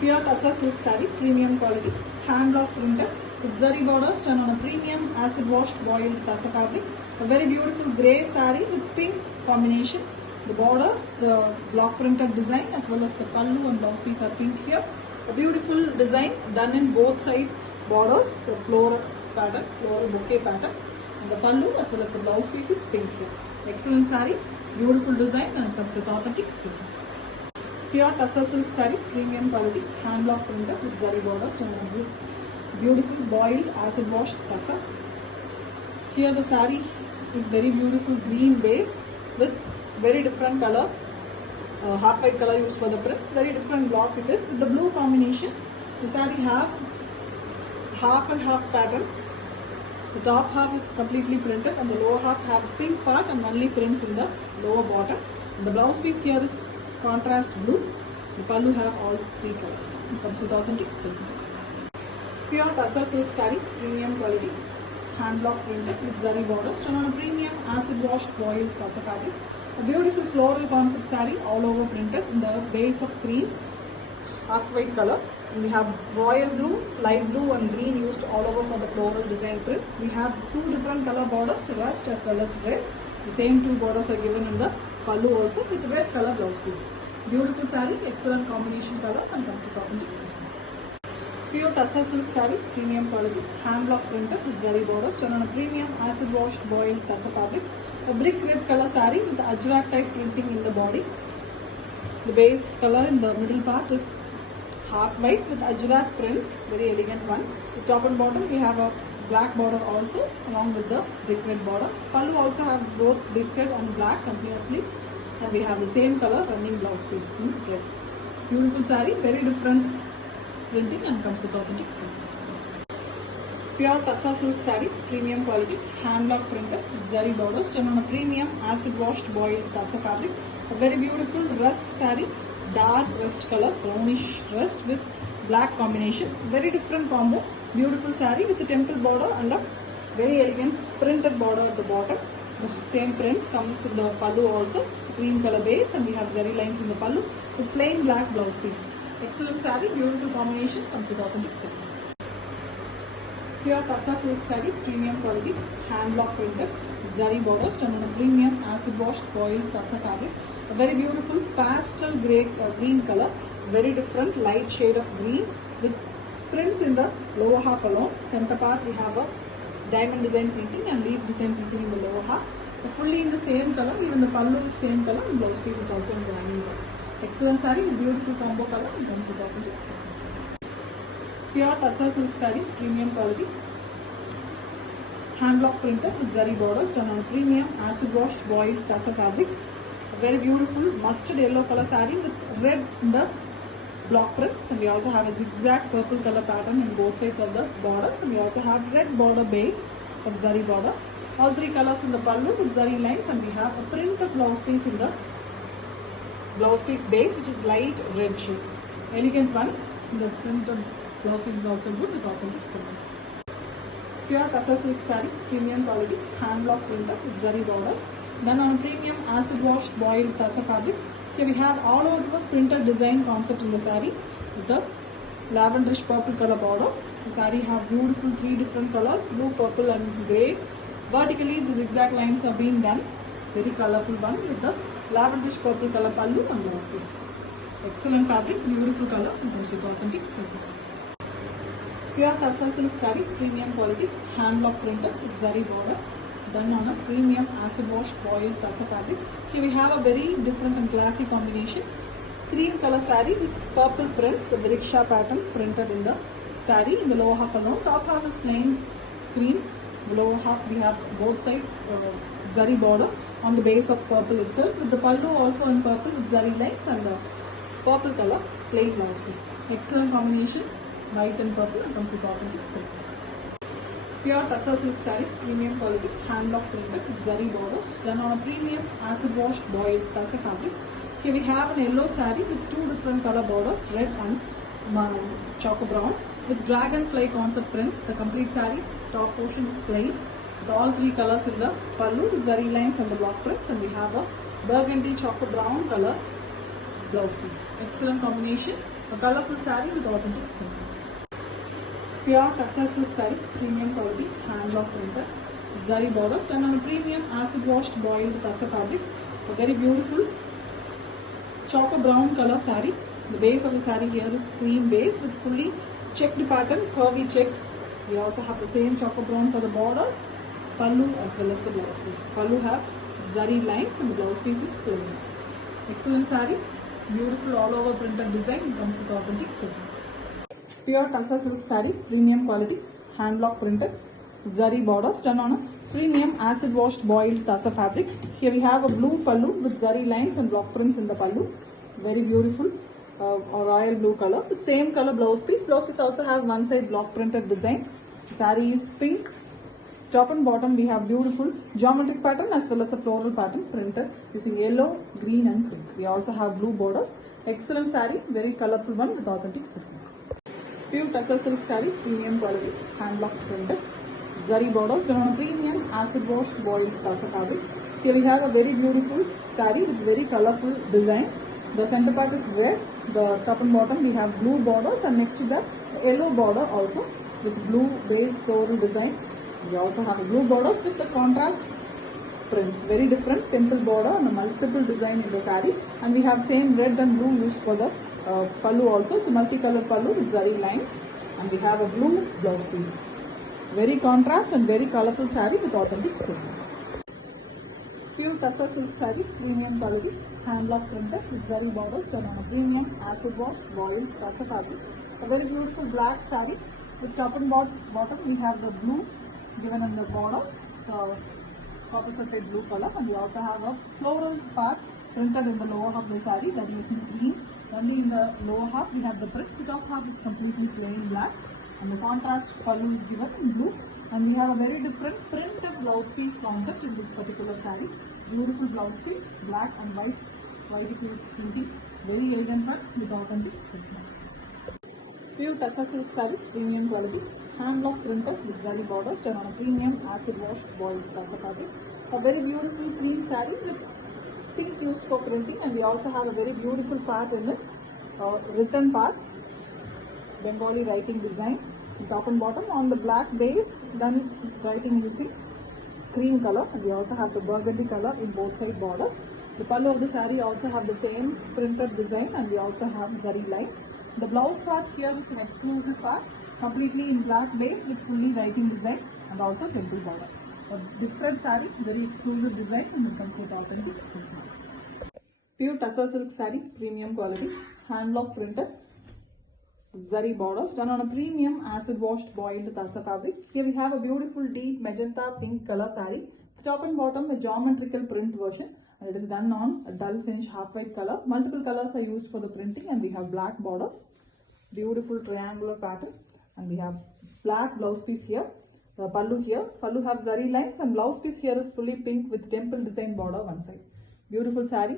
Pure Tassa silk saree, premium quality, hand block printed with zari borders done on a premium acid washed boiled Tassa fabric. A very beautiful grey saree with pink combination. The borders, the block printed design as well as the pallu and blouse piece are pink here. A beautiful design done in both side borders, the floral pattern, floral bouquet pattern, and the pallu as well as the blouse piece is pink here. Excellent saree, beautiful design, and comes with authentic silk. Pure Tassa silk saree, premium quality, hand block printed with zari borders and a beautiful boiled acid washed Tassa. Here the saree is very beautiful green base with very different color, half white color used for the prints. Very different block it is with the blue combination. The saree have half and half pattern. The top half is completely printed and the lower half have pink part and only prints in the lower bottom. And the blouse piece here is contrast blue. The pallu have all three colors. It comes with authentic silk. Pure Tassa silk saree, premium quality, hand block printed with zari borders done on a premium acid washed boiled Tassa fabric. A beautiful floral concept saree all over printed in the base of cream, half white color. And we have royal blue, light blue and green used all over for the floral design prints. We have two different color borders, rust as well as red. The same two borders are given in the pallu also with red color blouse piece. Beautiful saree, excellent combination colors and comes with authentic silk. Pure Tassa silk saree, premium quality, hand block printed with zari borders done on a premium acid washed boiled Tassa fabric. A brick red color saree with the ajrak type printing in the body. The base color in the middle part is half white with ajrak prints, very elegant one. The top and bottom we have a black border also along with the brick red border. Pallu also have both brick red and black continuously, and we have the same color running blouse piece in red. Beautiful saree, very different printing and comes with authentic silk. Pure Tassa silk saree, premium quality, hand block printed with zari borders done on a premium acid washed boiled Tassa fabric. A very beautiful rust saree, dark rust color, brownish rust with black combination. Very different combo. Beautiful saree with the temple border and a very elegant printed border at the bottom. The same prints comes in the pallu also, cream color base, and we have zari lines in the pallu with plain black blouse piece. Excellent saree, beautiful combination, comes with authentic silk. Pure Tassa silk saree, premium quality, hand block printed, zari borders done on a premium acid washed boiled Tassa fabric. A very beautiful pastel green color, very different light shade of green with prints in the lower half alone. Center part we have a diamond design printing and leaf design printing in the lower half. Fully in the same color, even the pallu is same color and blouse piece is also in the running color. Excellent saree with beautiful combo color and comes with authentic silk. Pure Tassa silk saree, premium quality, hand block printed with zari borders done on premium acid washed boiled Tassa fabric. A very beautiful mustard yellow color saree with red in the block prints, and we also have a zigzag purple color pattern in both sides of the borders, and we also have red border base of zari border. All three colors in the pallu with zari lines, and we have a printed blouse piece in the blouse piece base which is light red shade. Elegant one. The printed blouse piece is also good with authentic silk. Pure Tassa silk saree, premium quality, hand block printed with zari borders done on a premium acid washed boiled Tassa fabric. Here we have all over printed design concept in the saree with the lavenderish purple color borders. The saree have beautiful three different colors, blue, purple and grey. Vertically the zigzag lines are being done. Very colorful one with the lavenderish purple color pallu and blouse piece. Excellent fabric, beautiful color and comes with authentic silk. Pure Tassa silk saree, premium quality, hand block printed with zari border done on a premium acid washed boiled Tassa fabric. Here we have a very different and classy combination. Cream color saree with purple prints, the rickshaw pattern printed in the saree. In the lower half alone, top half is plain cream. The lower half we have both sides zari border on the base of purple itself with the pallu also in purple with zari lines and the purple color plain blouse piece. Excellent combination, white and purple, and comes with authentic silk. Pure Tassa silk saree, premium quality, hand block printed with zari borders done on a premium acid washed boiled Tassa fabric. Here we have an yellow saree with two different color borders, red and choco brown with dragonfly concept prints. The complete saree top portion is plain with all three colors in the pallu with zari lines and the block prints, and we have a burgundy choco brown color blouse piece. Excellent combination, A colorful saree with authentic silk. Pure tussar silk saree, premium quality, hand block printed, zari borders done on a premium acid washed boiled tussar fabric. A very beautiful chocolate brown color saree. The base of the saree here is cream base with fully checked pattern, curvy checks. We also have the same chocolate brown for the borders, pallu as well as the blouse piece. Pallu have zari lines and the blouse piece is plain. Excellent saree, beautiful all over printed design. It comes with authentic silk. Pure tussar silk saree, premium quality, hand block printed, zari borders done on a premium acid washed boiled tussar fabric. Here we have a blue pallu with zari lines and block prints in the pallu. Very beautiful royal blue color. The same color blouse piece. Blouse piece also have one side block printed design. The saree is pink. Top and bottom we have beautiful geometric pattern as well as a floral pattern printed using yellow, green and pink. We also have blue borders. Excellent saree, very colorful one with authentic silk. Pure tussar silk saree, premium quality, hand block printed, zari borders done on a premium acid washed boiled tussar fabric. Here we have a very beautiful saree with very colorful design. The center part is red, the top and bottom we have blue borders and next to that yellow border also with blue base floral design. We also have blue borders with the contrast prints, very different temple border and a multiple design in the saree, and we have same red and blue used for the pallu also. It's a multicolored pallu with zari lines and we have a blue blouse piece. Very contrast and very colorful saree with authentic silk. Pure tussar silk saree, premium quality, hand block printed with zari borders done on a premium acid wash boiled tussar fabric. A very beautiful black saree with top and bottom we have the blue given in the borders. So copper sulphate blue color, and we also have a floral part printed in the lower half of the saree that is in green. Only in the lower half we have the prints. The top half is completely plain black and the contrast pallu is given in blue, and we have a very different printed blouse piece concept in this particular saree. Beautiful blouse piece, black and white. White is used printing, very elegant one with authentic silk. Pure tussar silk saree, premium quality, hand block printed with zari borders done on a premium acid washed boiled tussar fabric. A very beautiful cream saree with pink used for printing, and we also have a very beautiful part in it, written part, Bengali writing design, top and bottom on the black base, done writing using cream color, and we also have the burgundy color in both side borders. The pallu of the saree also have the same printed design, and we also have zari lines. The blouse part here is an exclusive part, completely in black base with fully writing design and also temple border. A different saree, very exclusive design, and it comes with authentic silk. Pure tussar silk saree, premium quality, hand block printed, zari borders done on a premium acid washed boiled tussar fabric. Here we have a beautiful deep magenta pink color saree. The top and bottom a geometrical print version, and it is done on a dull finish half white color. Multiple colors are used for the printing, and we have black borders, beautiful triangular pattern, and we have black blouse piece here. The pallu here, pallu have zari lines, and blouse piece here is fully pink with temple design border one side. Beautiful saree,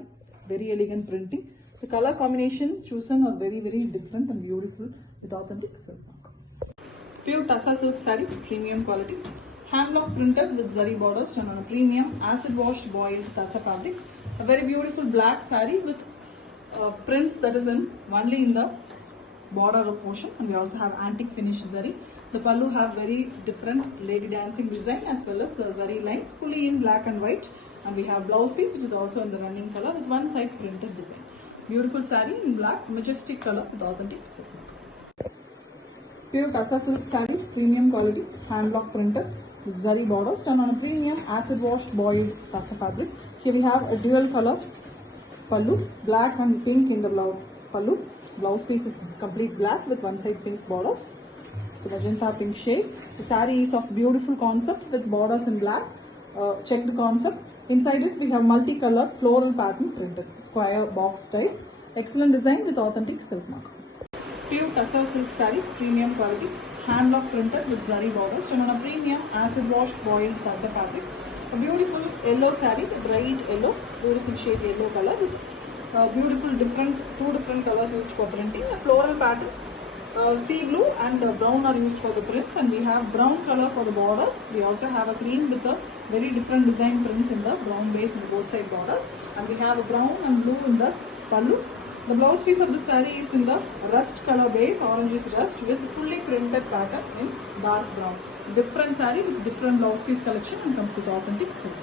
very elegant printing. The color combination chosen are very different and beautiful with authentic silk. Pure tussar silk saree, premium quality, hand block printed with zari borders and on a premium acid washed boiled tussar fabric. A very beautiful black saree with prints that is in only in the border portion, and we also have antique finish zari. The pallu have very different lady dancing design as well as the zari lines, fully in black and white, and we have blouse piece which is also in the running color with one side printed design. Beautiful saree in black, majestic color with authentic silk. Pure tussar silk saree, premium quality, hand block printed with zari borders done on a premium acid washed boiled tussar fabric. Here we have a dual color pallu, black and pink in the pallu. Blouse piece is complete black with one side pink borders. It's a magenta pink shade. The saree is of beautiful concept with borders in black, checked concept. Inside it we have multicolored floral pattern printed, square box style. Excellent design with authentic silk mark. Pure tussar silk saree, premium quality, hand block printed with zari borders done on a premium acid washed boiled tussar fabric. A beautiful yellow saree, bright yellow, beautiful shade yellow color with beautiful two different colors used for printing. A floral pattern, sea blue and brown are used for the prints, and we have brown color for the borders. We also have a green with a very different design prints in the brown base in the both side borders, and we have a brown and blue in the pallu. The blouse piece of the saree is in the rust color base, orange rust, with fully printed pattern in dark brown. Different saree with different blouse piece collection and comes with authentic silk.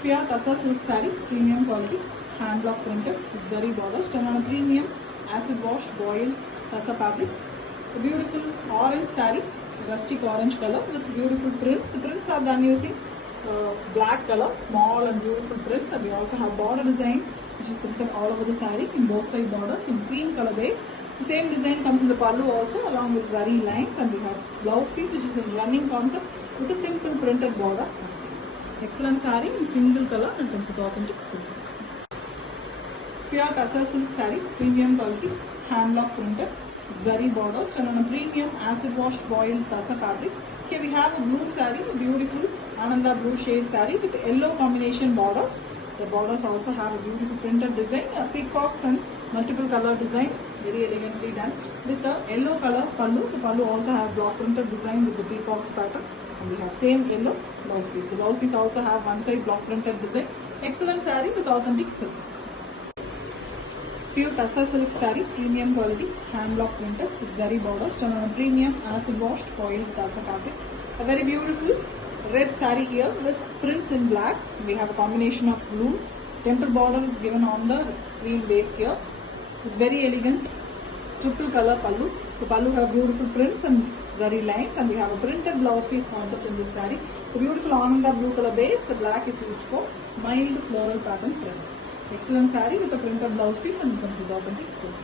Pure Tassa silk saree, premium quality, hand block printed with zari borders, done on a premium acid washed boiled Tassa fabric. A beautiful orange saree, rustic orange color with beautiful prints. The prints are done using black color, small and beautiful prints, and we also have border design which is printed all over the saree in both side borders in cream color base. The same design comes in the pallu also along with zari lines, and we have blouse piece which is in running concept with a simple printed border. Excellent saree in single color and comes with authentic silk. Pure Tassa silk saree, premium quality, hand block printed, zari borders, and on a premium acid washed boiled Tassa fabric. Here we have a blue saree, a beautiful Ananda blue shade saree with yellow combination borders. The borders also have a beautiful printed design, peacocks and multiple color designs, very elegantly done. With the yellow color pallu, the pallu also have block printed design with the peacocks pattern, and we have same yellow blouse piece. The blouse piece also have one side block printed design. Excellent saree with authentic silk. Pure Tassa silk saree, premium quality, hand block printed with zari borders, done on a premium acid washed foiled Tassa fabric. A very beautiful red saree here with prints in black. We have a combination of blue. Temple border is given on the cream base here with very elegant triple color pallu. The pallu have beautiful prints and zari lines, and we have a printed blouse piece concept in this saree. The beautiful Ananda blue color base, the black is used for mild floral pattern prints. Excellent saree with a printed blouse piece and comes with authentic silk.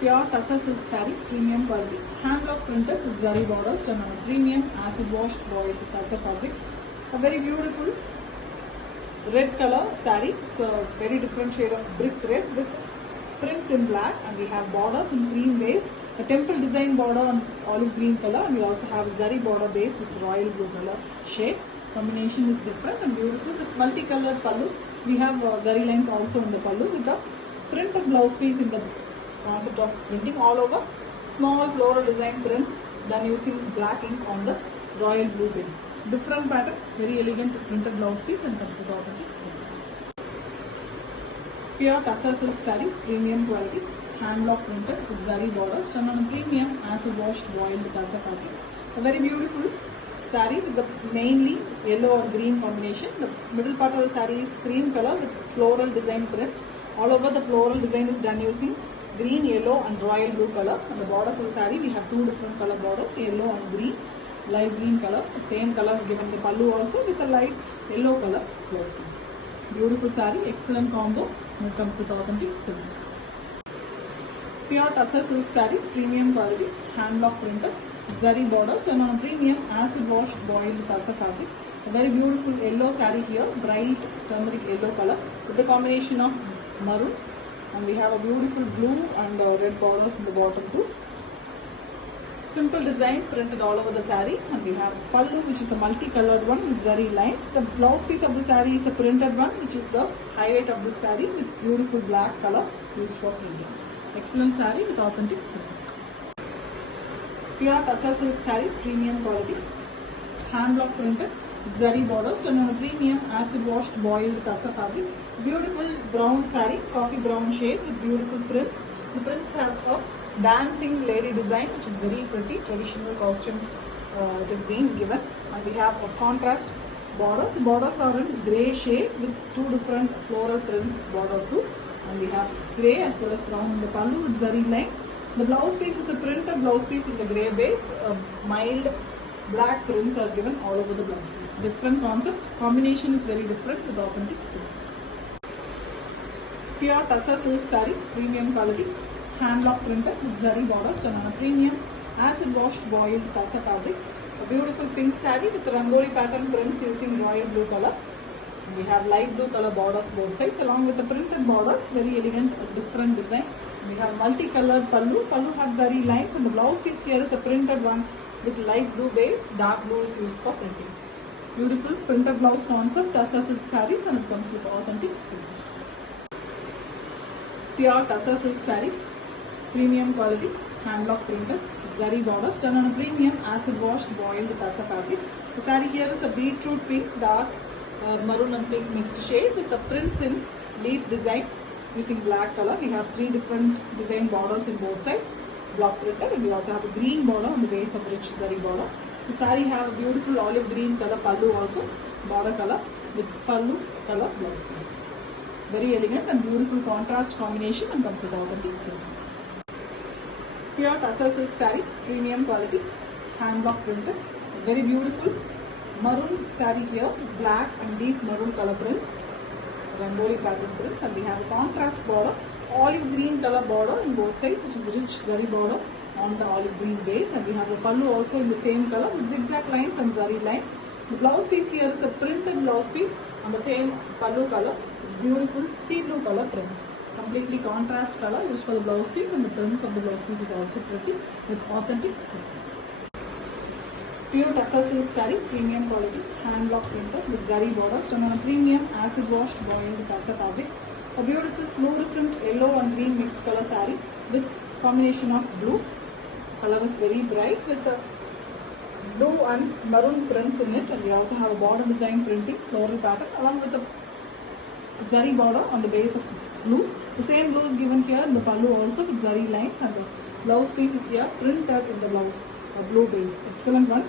Pure Tassa silk saree, premium quality, hand block printed with zari borders, done on a premium acid washed boiled Tassa fabric. A very beautiful red color saree. It's a very different shade of brick red with prints in black, and we have borders in cream base, a temple design border on olive green color, and we also have a zari border base with royal blue color shade. Combination is different and beautiful with multicolored pallu. We have zari lines also in the pallu with the printed blouse piece in the concept of printing all over. Small floral design prints done using black ink on the royal blue base. Different pattern, very elegant printed blouse piece and comes with authentic silk. Pure Tassa silk saree, premium quality, hand block printed with zari borders, done on a premium acid washed boiled Tassa fabric. A very beautiful saree with the mainly yellow or green combination. The middle part of the saree is cream color with floral design prints. All over the floral design is done using green, yellow and royal blue color. On the borders of the saree we have two different color borders, yellow and green, light green color. The same color is given the pallu also with a light yellow color blouse piece. Beautiful saree, excellent combo, and it comes with authentic silk. Pure Tassa silk saree, premium quality, hand block printed, zari borders, and on a premium acid washed boiled Tassa fabric. A very beautiful yellow saree here, bright turmeric yellow color with the combination of maroon, and we have a beautiful blue and red borders in the bottom too. Simple design printed all over the saree, and we have pallu which is a multicolored one with zari lines. The blouse piece of the saree is a printed one, which is the highlight of the saree with beautiful black color used for printing. Excellent saree with authentic silk. Pure Tassa silk saree, premium quality, hand block printed, zari borders, and on a premium acid washed boiled Tassa fabric. Beautiful brown saree, coffee brown shade with beautiful prints. The prints have a dancing lady design which is very pretty, traditional costumes it is being given, and we have a contrast borders. The borders are in grey shade with two different floral prints border too, and we have grey as well as brown in the pallu with zari lines. The blouse piece is a printed blouse piece in the grey base. Mild black prints are given all over the blouse piece. Different concept, combination is very different with authentic silk. Pure Tassa silk saree, premium quality, hand block printed with zari borders, done on a premium acid washed boiled Tassa fabric. A beautiful pink saree with rangoli pattern prints using royal blue color. We have light blue color borders both sides along with the printed borders, very elegant different design. We have multicolored pallu. Pallu have zari lines, and the blouse piece here is a printed one with light blue base. Dark blue is used for printing. Beautiful printed blouse concept, Tassa silk sarees, and it comes with authentic silk. Pure Tassa silk saree, premium quality, hand block printed, zari borders, done on a premium acid washed boiled Tassa fabric. The saree here is a beetroot pink, dark maroon and pink mixed shade with the prints in leaf design using black color. We have 3 different design borders in both sides, block printed, and we also have a green border on the base of rich zari border. The saree have a beautiful olive green color pallu also, border color with pallu color blouse piece. Very elegant and beautiful contrast combination and comes with authentic silk. Pure tussar silk saree, premium quality, hand block printed. Very beautiful maroon saree here, black and deep maroon color prints, rangoli pattern prints, and we have a contrast border, olive green color border in both sides, which is rich zari border on the olive green base, and we have a pallu also in the same color with zigzag lines and zari lines. The blouse piece here is a printed blouse piece on the same pallu color, beautiful sea blue color prints. Completely contrast color used for the blouse piece, and the prints of the blouse piece is also pretty with authentic silk. Pure tussar silk saree, premium quality, hand block printed with zari borders done on a premium acid washed boiled tussar fabric. A beautiful fluorescent yellow and green mixed color saree with combination of blue. Color is very bright with the blue and maroon prints in it, and we also have a border design printing floral pattern along with the zari border on the base of blue. The same blue is given here in the pallu also with zari lines, and the blouse piece is here printed in the blouse, a blue base. Excellent one.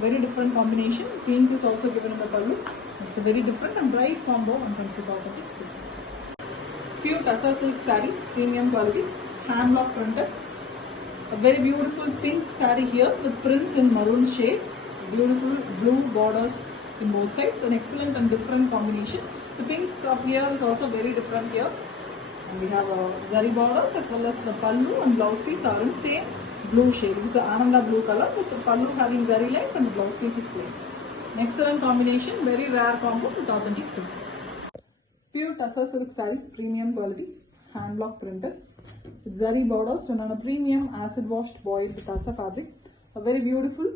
Very different combination. Pink is also given in the pallu. It's a very different and bright combo and comes with authentic silk. Pure tussar silk saree, premium quality, hand block printed. A very beautiful pink saree here with prints in maroon shade. Beautiful blue borders in both sides. An excellent and different combination. The pink up here is also very different here. And we have zari borders as well as the pallu and blouse piece are in same blue shade. It is an Ananda blue color with the pallu having zari lines and the blouse piece is plain. An excellent combination, very rare combo with authentic silk. Pure tussar silk saree, premium quality, hand block printed with zari borders done on a premium acid washed boiled tussar fabric. A very beautiful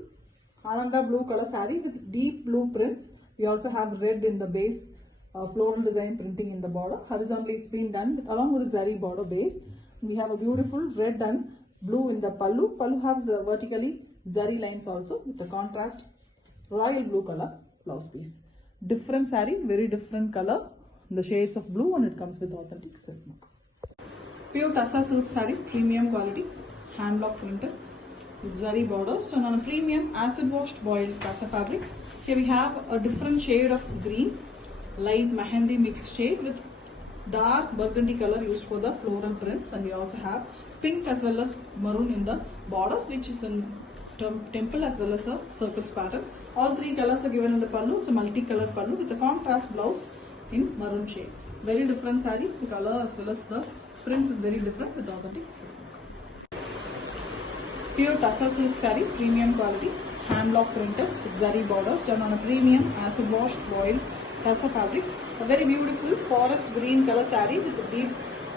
Ananda blue color saree with deep blue prints. We also have red in the base, floral design printing in the border. Horizontally it's been done with, along with the zari border base. We have a beautiful red and blue in the pallu. Pallu has vertically zari lines also with the contrast royal blue color blouse piece. Different saree, very different color, the shades of blue, and it comes with authentic silk mark. Pure tussar silk saree, premium quality, hand block printed with zari borders done on a premium acid washed boiled tussar fabric. Here we have a different shade of green, light mehendi mixed shade with dark burgundy color used for the floral prints, and we also have pink as well as maroon in the borders, which is in temple as well as a circles pattern. All 3 colors are given in the pallu. It's a multicolored pallu with a contrast blouse in maroon shade. Very different saree. The color as well as the prints is very different with authentic silk. Pure tussar silk saree, premium quality, hand block printed with zari borders done on a premium acid washed boiled tussar fabric. A very beautiful forest green color saree with a deep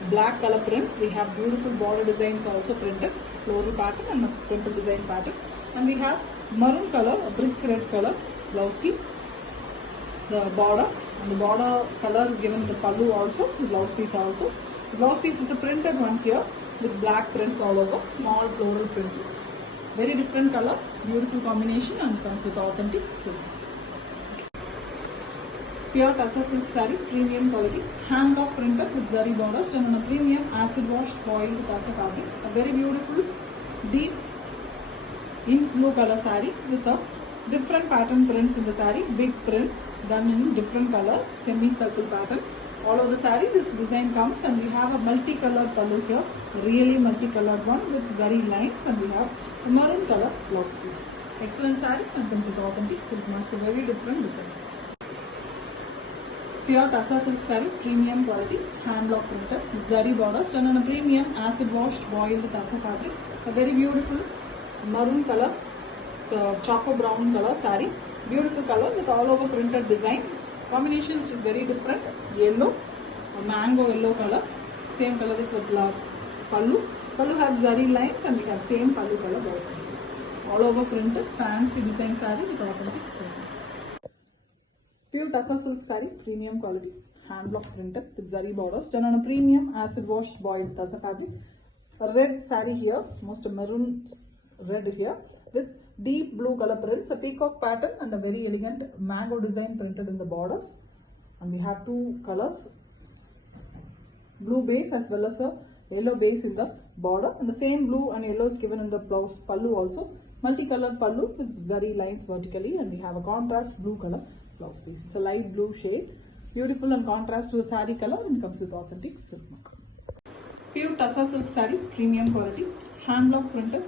black color prints. We have beautiful border designs also printed, floral pattern and a temple design pattern. And we have maroon color, a brick red color blouse piece. The border, and the border color is given in the pallu also, the blouse piece also. The blouse piece is a printed one here with black prints all over, small floral print. Very different color, beautiful combination, and comes with authentic silk. Pure tussar silk saree, premium quality, hand block printed with zari borders done on a premium acid washed boiled tussar fabric. A very beautiful deep ink blue color saree with a different pattern prints in the saree, big prints done in different colors, semi-circle pattern. All over the saree this design comes, and we have a multicolored pallu here, really multicolored one with zari lines, and we have a maroon color blouse piece. Excellent saree and comes with authentic silk marks, a very different design. Pure tussar silk saree, premium quality, hand block printed with zari borders done on a premium acid washed boiled tussar fabric. A very beautiful maroon color, so choco brown color saree, beautiful color with all over printed design. Combination which is very different, yellow, a mango yellow color, same color as the pallu. Pallu has zari lines, and we have same pallu color blouse piece. All over printed, fancy design saree with authentic silk. Pure tussar silk saree, premium quality, hand block printed with zari borders done on a premium acid washed boiled tussar fabric. A red saree here, most maroon red here with deep blue color prints, a peacock pattern and a very elegant mango design printed in the borders. And we have 2 colors, blue base as well as a yellow base in the border, and the same blue and yellow is given in the blouse pallu also. Multicolored pallu with zari lines vertically, and we have a contrast blue color blouse piece. It's a light blue shade, beautiful and contrast to the saree color, and comes with authentic silk mark. Pure Tassa silk saree, premium quality, hand block printed,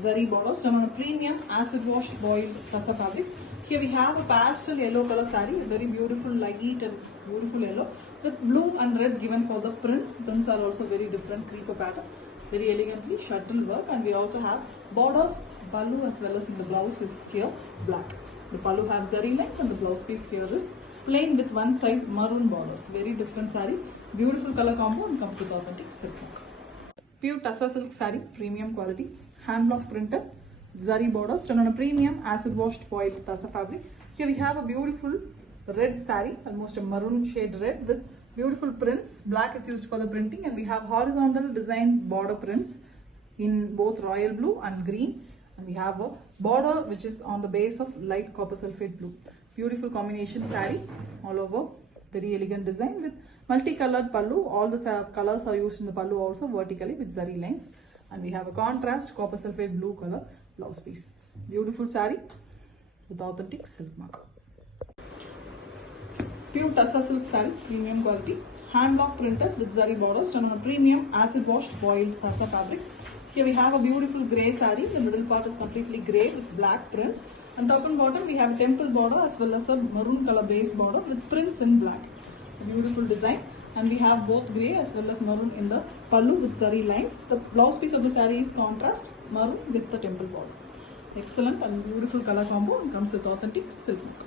zari borders done on a premium acid washed boiled Tassa fabric. Here we have a pastel yellow color saree, a very beautiful light and beautiful yellow with blue and red given for the prints. Prints are also very different creeper pattern, very elegantly shuttle work, and we also have borders, pallu as well as in the blouse is here black. The pallu have zari lines and the blouse piece here is plain with one side maroon borders. Very different saree, beautiful color combo, and comes with authentic silk mark. Pure Tassa silk saree, premium quality, hand block printed, zari borders done on a premium acid washed boiled Tassa fabric. Here we have a beautiful red saree, almost a maroon shade red with beautiful prints. Black is used for the printing, and we have horizontal design border prints in both royal blue and green, and we have a border which is on the base of light copper sulphate blue. Beautiful combination saree all over, very elegant design with multicolored pallu. All the colors are used in the pallu also vertically with zari lines, and we have a contrast copper sulphate blue color blouse piece. Beautiful saree with authentic silk mark. Pure Tassa silk saree, premium quality, hand block printed with zari borders done on a premium acid washed boiled Tassa fabric. Here we have a beautiful grey saree. The middle part is completely grey with black prints, and top and bottom we have a temple border as well as a maroon color base border with prints in black. A beautiful design, and we have both grey as well as maroon in the pallu with zari lines. The blouse piece of the saree is contrast maroon with the temple border. Excellent and beautiful color combo, and comes with authentic silk mark.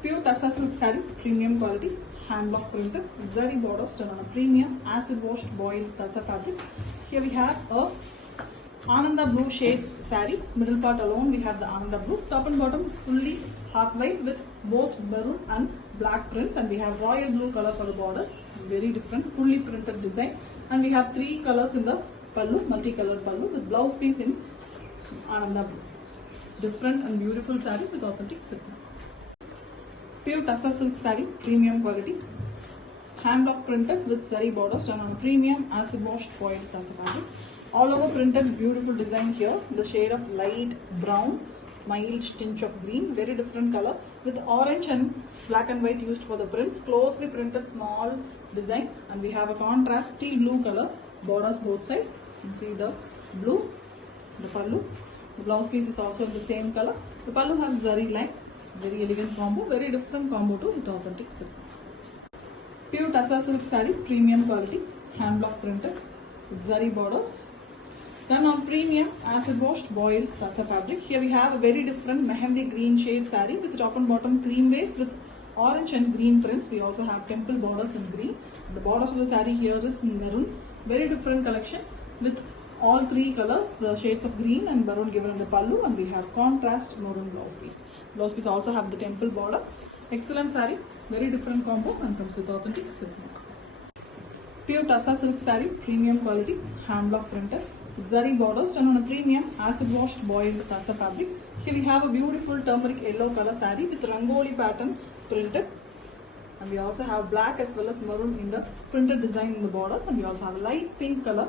Pure Tassa silk saree, premium quality, hand block printed, zari borders done on a premium acid washed boiled Tassa fabric. Here we have a Ananda blue shade saree. Middle part alone we have the Ananda blue. Top and bottom is fully half white with both maroon and black prints, and we have royal blue color for the borders. Very different, fully printed design, and we have 3 colors in the pallu, multicolored pallu with blouse piece in Ananda blue. Different and beautiful saree with authentic silk. Pure Tassa silk saree, premium quality, hand block printed with zari borders done on a premium acid washed boiled Tassa fabric. All over printed, beautiful design here, the shade of light brown, mild tinge of green, very different color with orange and black and white used for the prints. Closely printed small design, and we have a contrast teal blue color borders both sides. You can see the blue, the pallu. The blouse piece is also in the same color. The pallu has zari lines. Very elegant combo, very different combo too with authentic silk. Pure Tassa silk saree, premium quality, hand block printed with zari borders done on premium acid washed boiled Tassa fabric. Here we have a very different mehendi green shade saree with top and bottom cream base with orange and green prints. We also have temple borders in green. The borders of the saree here is maroon. Very different collection with all 3 colors, the shades of green and maroon given in the pallu, and we have contrast maroon blouse piece. Blouse piece also have the temple border. Excellent saree, very different combo, and comes with authentic silk mark. Pure Tassa silk saree, premium quality, hand block printed, zari borders done on a premium acid washed boiled Tassa fabric. Here we have a beautiful turmeric yellow color saree with rangoli pattern printed, and we also have black as well as maroon in the printed design in the borders, and we also have a light pink color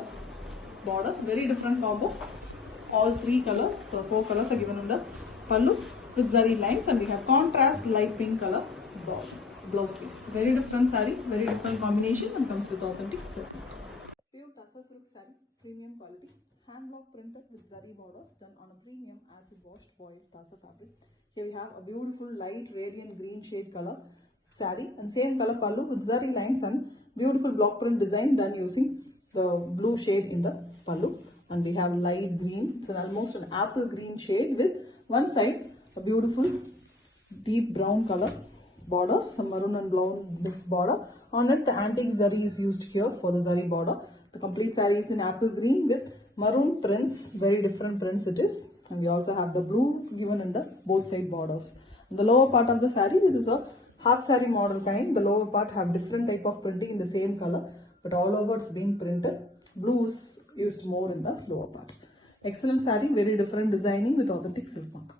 borders. Very different combo. All 3 colors, the 4 colors are given in the pallu with zari lines, and we have contrast light pink color blouse piece. Very different saree, very different combination, and comes with authentic silk. Pure Tassa silk saree, premium quality, hand block printed with zari borders done on a premium acid washed boiled Tassa fabric. Here we have a beautiful light radiant green shade color saree, and same color pallu with zari lines and beautiful block print design done using the blue shade in the pallu, and we have light green. It's almost an apple green shade with one side a beautiful deep brown color borders, some maroon and brown mixed border. On it, the antique zari is used here for the zari border. The complete saree is in apple green with maroon prints, very different prints it is. And we also have the blue given in the both side borders. In the lower part of the saree, this is a half saree model kind. The lower part have different type of printing in the same color, but all over it's being printed. Blue is used more in the lower part. Excellent saree, very different designing with authentic silk mark.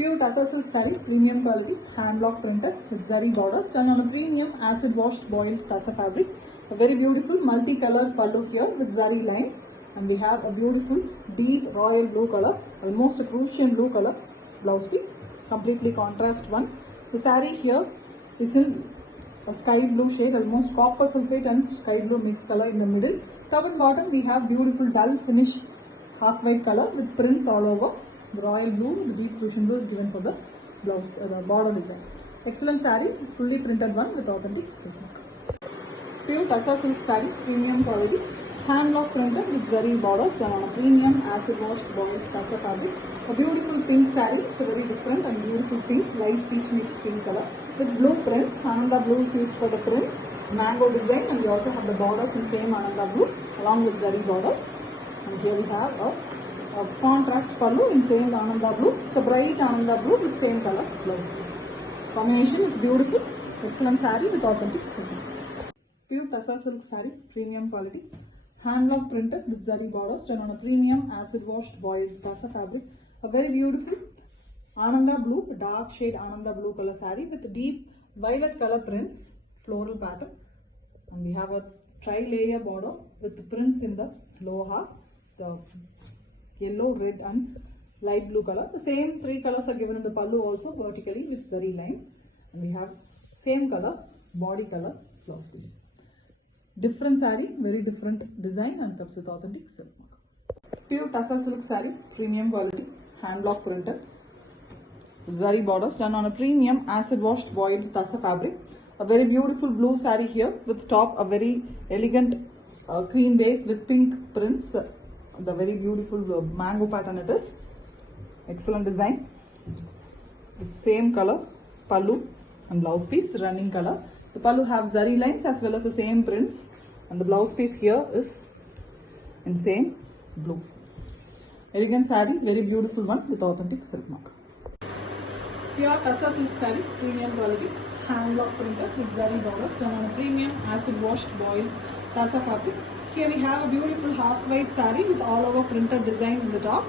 Pure Tassa silk saree, premium quality, hand block printed with zari borders done on a premium acid washed boiled Tassa fabric. A very beautiful multicolored pallu here with zari lines, and we have a beautiful deep royal blue color, almost a Prussian blue color blouse piece, completely contrast one. The saree here is in a sky blue shade, almost copper sulphate and sky blue mixed color in the middle. Top and bottom we have beautiful dull finish half white color with prints all over. The royal blue, the deep Prussian blue is given for the blouse, the border design. Excellent saree, fully printed one with authentic silk. Pure Tassa silk saree, premium quality, hand block printed with zari borders done on a premium acid washed boiled Tassa fabric. A beautiful pink saree, it's a very different and beautiful pink, light peach mixed pink color with blue prints. Ananda blue is used for the prints, mango design, and we also have the borders in same Ananda blue along with zari borders. And here we have a contrast pallu in same Ananda blue. It's a bright Ananda blue with same color blouse piece. Combination is beautiful. Excellent saree with authentic silk. Pure Tassa silk saree, premium quality, hand block printed with zari borders done on a premium acid washed boiled Tassa fabric. A very beautiful Ananda blue, dark shade Ananda blue color saree with deep violet color prints, floral pattern, and we have a tri-layer border with the prints in the lower half, the yellow, red and light blue color. The same three colors are given in the pallu also vertically with zari lines, and we have same color body color blouse piece. Different saree, very different design, and comes with authentic silk mark. Pure Tassa silk saree, premium quality, hand block printed, zari borders done on a premium acid washed boiled Tassa fabric. A very beautiful blue saree here with top a very elegant cream base with pink prints. The very beautiful mango pattern it is. Excellent design with same color pallu and blouse piece, running color. The pallu have zari lines as well as the same prints, and the blouse piece here is in same blue. Elegant saree, very beautiful one with authentic silk mark. Pure Tassa silk saree, premium quality, hand block printed with zari borders done on a premium acid washed boiled Tassa fabric. Here we have a beautiful half white saree with all over printed design in the top,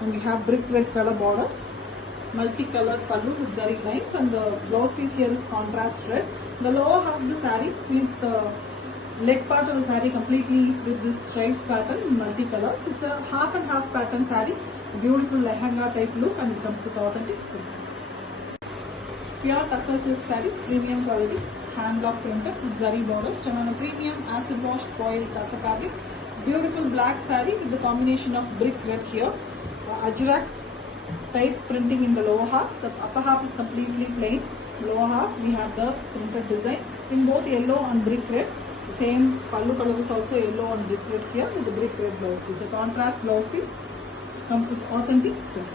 and we have brick red color borders, multicolored pallu with zari lines, and the blouse piece here is contrast red. The lower half of the saree means the leg part of the saree completely is with this stripes pattern in multicolors. It's a half and half pattern saree, a beautiful lehenga type look, and it comes with authentic silk. Pure Tassa silk saree, premium quality, hand block printed with zari borders done on a premium acid washed boiled Tassa fabric. Beautiful black saree with the combination of brick red here, ajrak type printing in the lower half. The upper half is completely plain. Lower half we have the printed design in both yellow and brick red. The same pallu color is also yellow and brick red here with the brick red blouse piece. The contrast blouse piece comes with authentic silk.